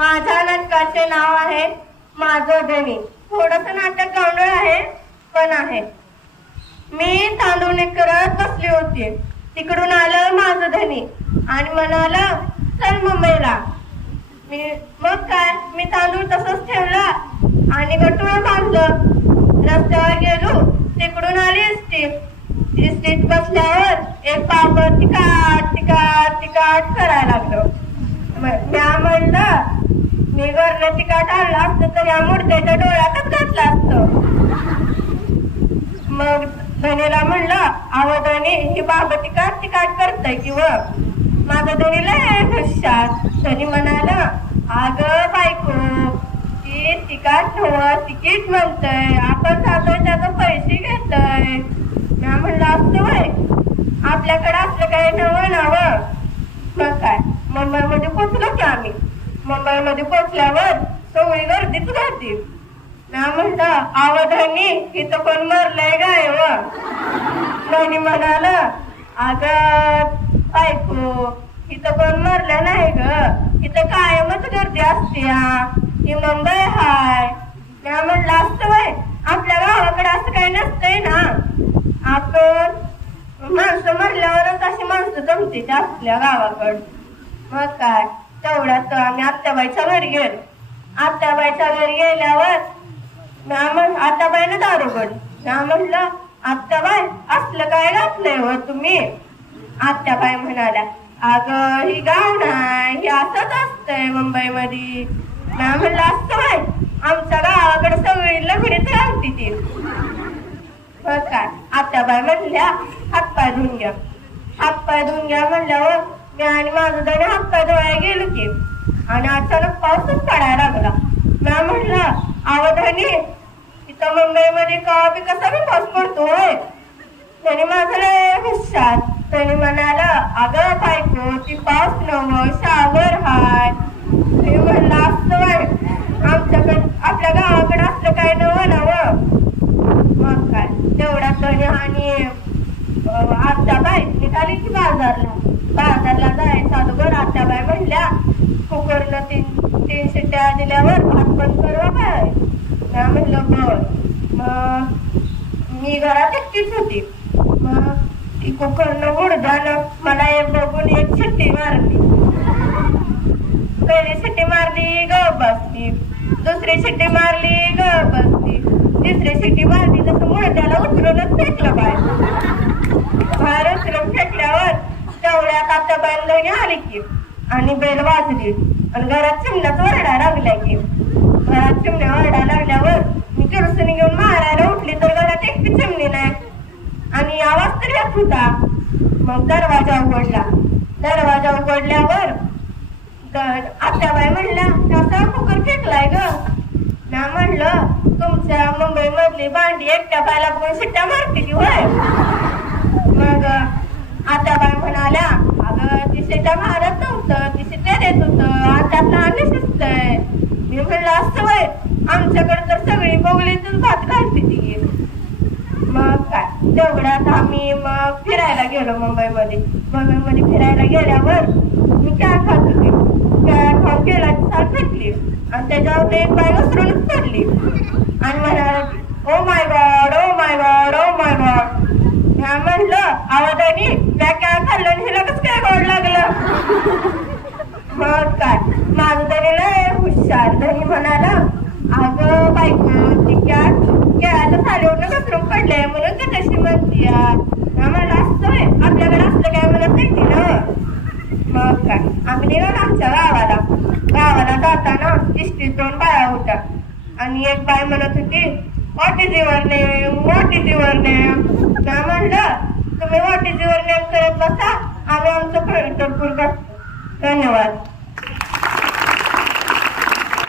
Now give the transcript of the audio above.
माझ्या नाटकाचे नाव आहे माझं धनी थोडस नाटक गावंडळ आहे पण आहे. मी तांदूळ करत बसली होती. तिकडून आलं माझं धनी आणि म्हणालं चल मुंबईला मी मग काय? मी तांदूळ तसंच ठेवला आणि गटूळ बांधलं. रस्त्यावर गेलो तिकडून आली इस्टीट इस्टीट बसल्यावर एक पापड तिकाट तिकाट तिकाट करायला लागलो. म्या म्हणलं मी घरनं तिकाट आणला असतं तर या मूर्त्याच्या डोळ्यातच घातला असतं. मग धनीला म्हणलं आव धनी ही बाबाची तिकाट काठ करताय की व? माझा धनी लय हुशार. धनी म्हणाला अग बायको ती तिकाट नव तिकीट म्हणतय आपण जातोय त्याचं पैसे घेतोय म्या म्हणलं असतं वय आपल्याकडे असलं काही नवं नाव मग काय मुंबईमध्ये पोचलो की आम्ही मुंबईमध्ये पोचल्यावर सगळी गर्दीच गर्दी म्या म्हणलं आवाधानी इथं कोण मरलंय गाय व? धनी म्हणाल अग ऐकू इथं कोण मरलं नाही ग. इथं कायमच गर्दी असते ही. मुंबई हाय. म्या म्हणलं असतं वय आपल्या गावाकडे असं काही नसतंय ना. आपण माणसं मरल्यावरच अशी माणसं जमते आपल्या गावाकडं? मग काय? तेवढ्यात आम्ही आत्याबाईच्या घरी गेलो. आत्याबाईच्या घरी गेल्यावर मॅम म्हण आत्याबाईनं दारू गड म्या म्हणलं आत्याबाई असलं काय घातलंय व तुम्ही? आत्याबाई म्हणाल्या अगं ही गाव नाही हे असंच असतंय मुंबईमध्ये. म्या म्हणलं असतं बाय आमच्या गावाकडे सगळी लग्नीच घालती ती. बघ काय आत्याबाई म्हणल्या हातपाय धुवून घ्या. हातपाय धुवून घ्या म्हणल्यावर आणि माझं जण हातपाय धुवायला गेलो की. आणि अचानक पाऊसच पडायला लागला. मी म्हटला आवधानी तिथं मुंबईमध्ये का बी कसा बी पाऊस पडतोय त्याने माझा हुशार. त्याने म्हणाला अगं बायको ती पाऊस नव शावर हाय मी म्हणलं असतं बाय आमच्याकडे आपल्या गावाकडे असलं काय नवं नवं मग काय तेवढ्या तरी आणि आत्याबाई निघाली की बाजारला बाजारला जायचं अगोदर आत्याबाई म्हणल्या कुकरनं तीन तीन शिट्ट्या दिल्यावर भात पण करवा काय? त्या म्हणलं बर. मग मी घरात एकटीच होती. मग ती कुकरनं उडदानं मला एक बघून एक शिट्टी मारली. पहिली शिट्टी मारली ग बसली. दुसरी शिट्टी मारली ग बसली. तिसरी शिट्टी मारली तसं मुळद्याला उतरूनच फेकलं बाय भारत फेटल्यावर फेकल्यावर तेवढ्यात आता बांधणी आली की आणि बेल वाजली. आणि घरात चिमण्यात ओरडा लागल्या की. घरात चिमण्या ओरडा लागल्यावर मी केरोसिनी घेऊन मारायला उठली तर घरात एकटी चिमणी नाही. आणि आवाज तर येत होता. मग दरवाजा उघडला. दरवाजा उघडल्यावर आत्याबाई म्हणल्या त्याचा कुकर फेकलाय ग. म्या म्हणलं तुमच्या मुंबई मधली भांडी एकट्या बायला बघून शिट्ट्या मारते की होय मग आत्याबाई म्हणाल्या अगं ती शिट्ट्या मारत नव्हतं ती शिट्ट्या देत होतं आता आणि शिजतंय मी म्हणलं असं होय आमच्याकडे तर सगळी बोगलीतून भात घालते ती मग काय? तेवढ्यात आम्ही मग फिरायला गेलो मुंबईमध्ये. मुंबईमध्ये फिरायला गेल्यावर मी काय खात होते. काय खाऊन गेला छान भेटली आणि त्याच्यावर एक बाय घसरूनच पडली. आणि म्हणाला ओ my god oh my god oh my god. ह्या म्हणलं आवाजाने त्या काय खाल्लं हिला कसं काय गोड लागलं मग काय माझं तरी लय हुशार धनी म्हणाला अगं बायको ती क्या खेळायला चालवणं घसरून पडलंय. म्हणून का तशी म्हणती आम्हाला असतोय. आपल्याकडे असलं काय म्हणत नाही ना. मग काय? आम्ही निघालो आमच्या गावाला. गावाला जाताना इष्टीत दोन बाया होत्या. आणि एक बाय म्हणत होती वॉट नेम वॉट नेम त्या म्हणलं तुम्ही वॉट इज नेम करत बसा. आम्ही आमचं पंढरपूर करतो धन्यवाद.